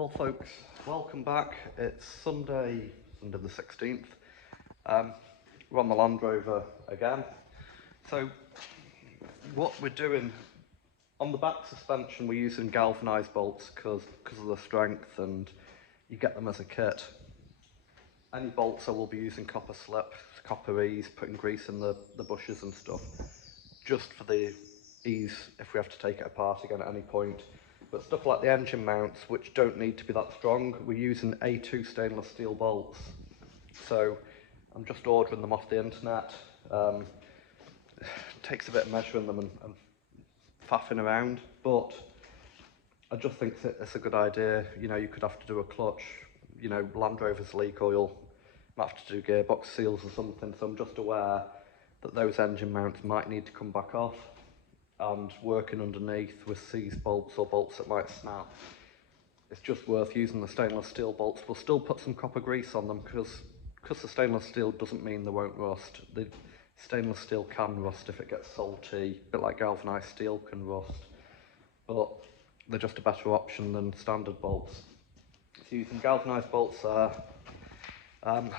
Well folks, welcome back. It's Sunday the 16th. We're on the Landrover again. So what we're doing, on the back suspension we're using galvanised bolts because of the strength, and you get them as a kit. Any bolts I will be using copper slip, copper ease, putting grease in the bushes and stuff, just for the ease if we have to take it apart again at any point. But stuff like the engine mounts, which don't need to be that strong, we're using A2 stainless steel bolts. So I'm just ordering them off the internet. It takes a bit of measuring them and faffing around, but I just think it's a good idea. You know, you could have to do a clutch, you know, Land Rover's leak oil, might have to do gearbox seals or something, so I'm just aware that those engine mounts might need to come back off, and working underneath with seized bolts or bolts that might snap, it's just worth using the stainless steel bolts. We'll still put some copper grease on them because the stainless steel doesn't mean they won't rust. The stainless steel can rust if it gets salty, a bit like galvanised steel can rust, but they're just a better option than standard bolts. So using galvanised bolts there. I'm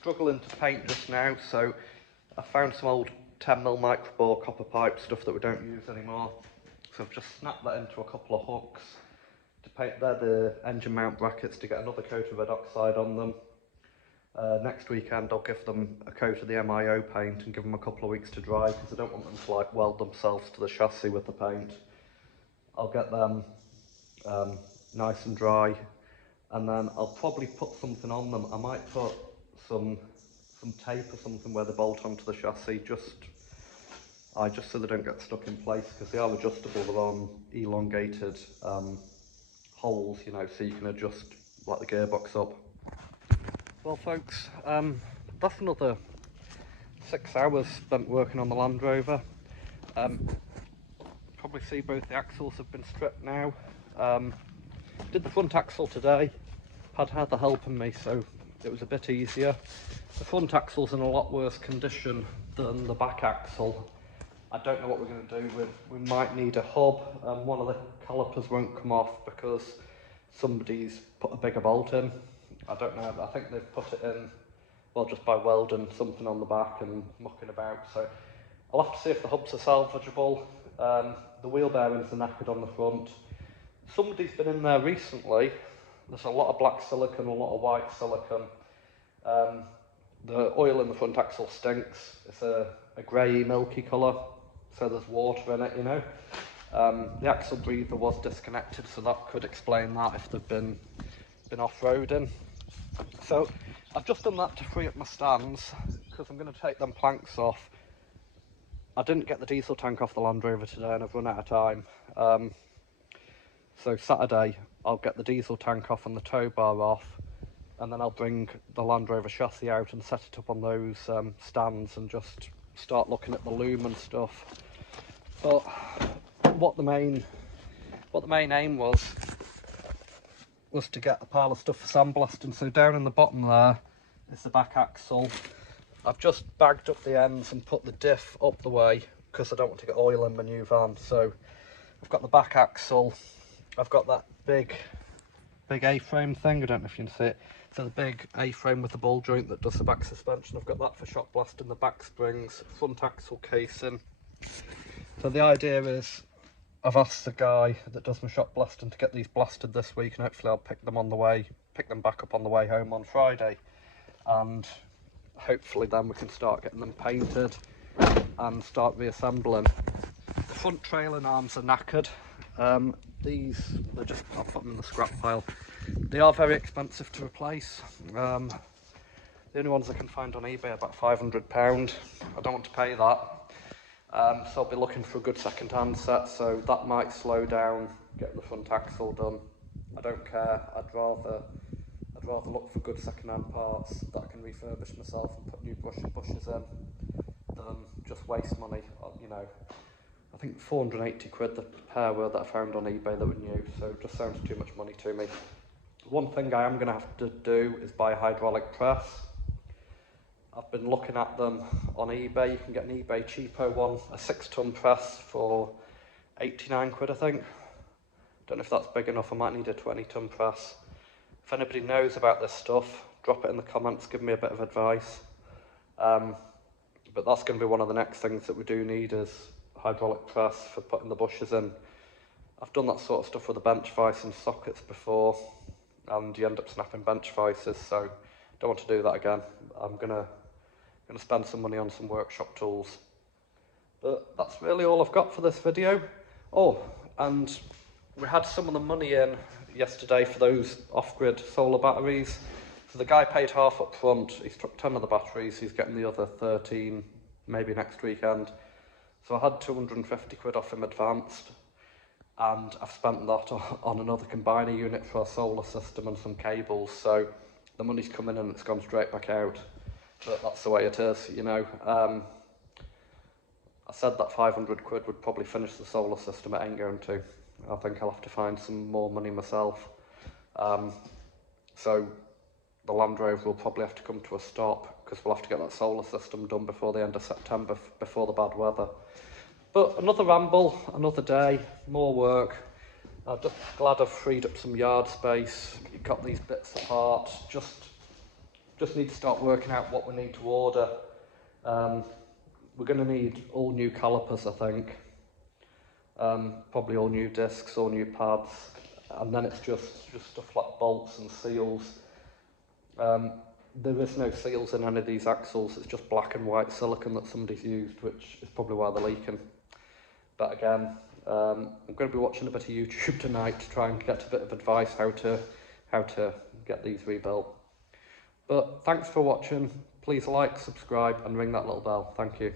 struggling to paint just now, so I found some old 10mm microbore copper pipe stuff that we don't use anymore. So I've just snapped that into a couple of hooks to paint. They're the engine mount brackets to get another coat of red oxide on them. Next weekend I'll give them a coat of the MIO paint and give them a couple of weeks to dry because I don't want them to like weld themselves to the chassis with the paint. I'll get them nice and dry, and then I'll probably put something on them. I might put some tape or something where they bolt onto the chassis, just so they don't get stuck in place, because they are adjustable. They're on elongated holes, you know, so you can adjust like the gearbox up. Well folks, that's another 6 hours spent working on the Land Rover. Probably see both the axles have been stripped now. Did the front axle today, had Heather helping me, so it was a bit easier. The front axle's in a lot worse condition than the back axle. I don't know what we're going to do. We might need a hub. One of the calipers won't come off because somebody's put a bigger bolt in. I don't know, I think they've put it in, well, just by welding something on the back and mucking about. So I'll have to see if the hubs are salvageable. The wheel bearings are knackered on the front. Somebody's been in there recently. There's a lot of black silicone, a lot of white silicone. The oil in the front axle stinks. It's a grey, milky colour, so there's water in it, you know. The axle breather was disconnected, so that could explain that if they've been off-roading. So I've just done that to free up my stands, because I'm going to take them planks off. I didn't get the diesel tank off the Land Rover today and I've run out of time. So Saturday I'll get the diesel tank off and the tow bar off, and then I'll bring the Land Rover chassis out and set it up on those stands and just start looking at the loom and stuff. But what the main aim was to get a pile of stuff for sandblasting. So down in the bottom there is the back axle. I've just bagged up the ends and put the diff up the way because I don't want to get oil in my new van. So I've got the back axle. I've got that big A-frame thing, I don't know if you can see it. So the big A-frame with the ball joint that does the back suspension. I've got that for shock blasting the back springs, front axle casing. So the idea is, I've asked the guy that does my shock blasting to get these blasted this week, and hopefully I'll pick them back up on the way home on Friday. And hopefully then we can start getting them painted and start reassembling. The front trailing arms are knackered. I'll put them in the scrap pile. They are very expensive to replace. The only ones I can find on eBay are about £500. I don't want to pay that. So I'll be looking for a good second-hand set, so that might slow down getting the front axle done. I don't care. I'd rather look for good second-hand parts that I can refurbish myself and put new bushes in than just waste money. You know, I think 480 quid the pair were that I found on eBay that were new, so it just sounds too much money to me. One thing I am going to have to do is buy a hydraulic press. I've been looking at them on eBay. You can get an eBay cheapo one, a 6-ton press for 89 quid I think. Don't know if that's big enough. I might need a 20-ton press. If anybody knows about this stuff, drop it in the comments, give me a bit of advice. But that's going to be one of the next things that we do need is hydraulic press for putting the bushes in. I've done that sort of stuff with the bench vise and sockets before, and you end up snapping bench vices, so don't want to do that again. I'm gonna spend some money on some workshop tools. But that's really all I've got for this video. Oh, and we had some of the money in yesterday for those off-grid solar batteries. So the guy paid half up front. He's took 10 of the batteries. He's getting the other 13 maybe next weekend. So I had 250 quid off him advanced, and I've spent that on another combiner unit for a solar system and some cables. So the money's come in and it's gone straight back out. But that's the way it is, you know. I said that 500 quid would probably finish the solar system. It ain't going to. I think I'll have to find some more money myself. So the Land Rover will probably have to come to a stop because we'll have to get that solar system done before the end of September, before the bad weather. But another ramble, another day, more work. I'm just glad I've freed up some yard space, got these bits apart. Just need to start working out what we need to order. We're going to need all new calipers, I think. Probably all new discs, all new pads, and then it's just stuff like bolts and seals. There is no seals in any of these axles. It's just black and white silicone that somebody's used, which is probably why they're leaking. But again, I'm going to be watching a bit of YouTube tonight to try and get a bit of advice how to get these rebuilt. But thanks for watching. Please like, subscribe and ring that little bell. Thank you.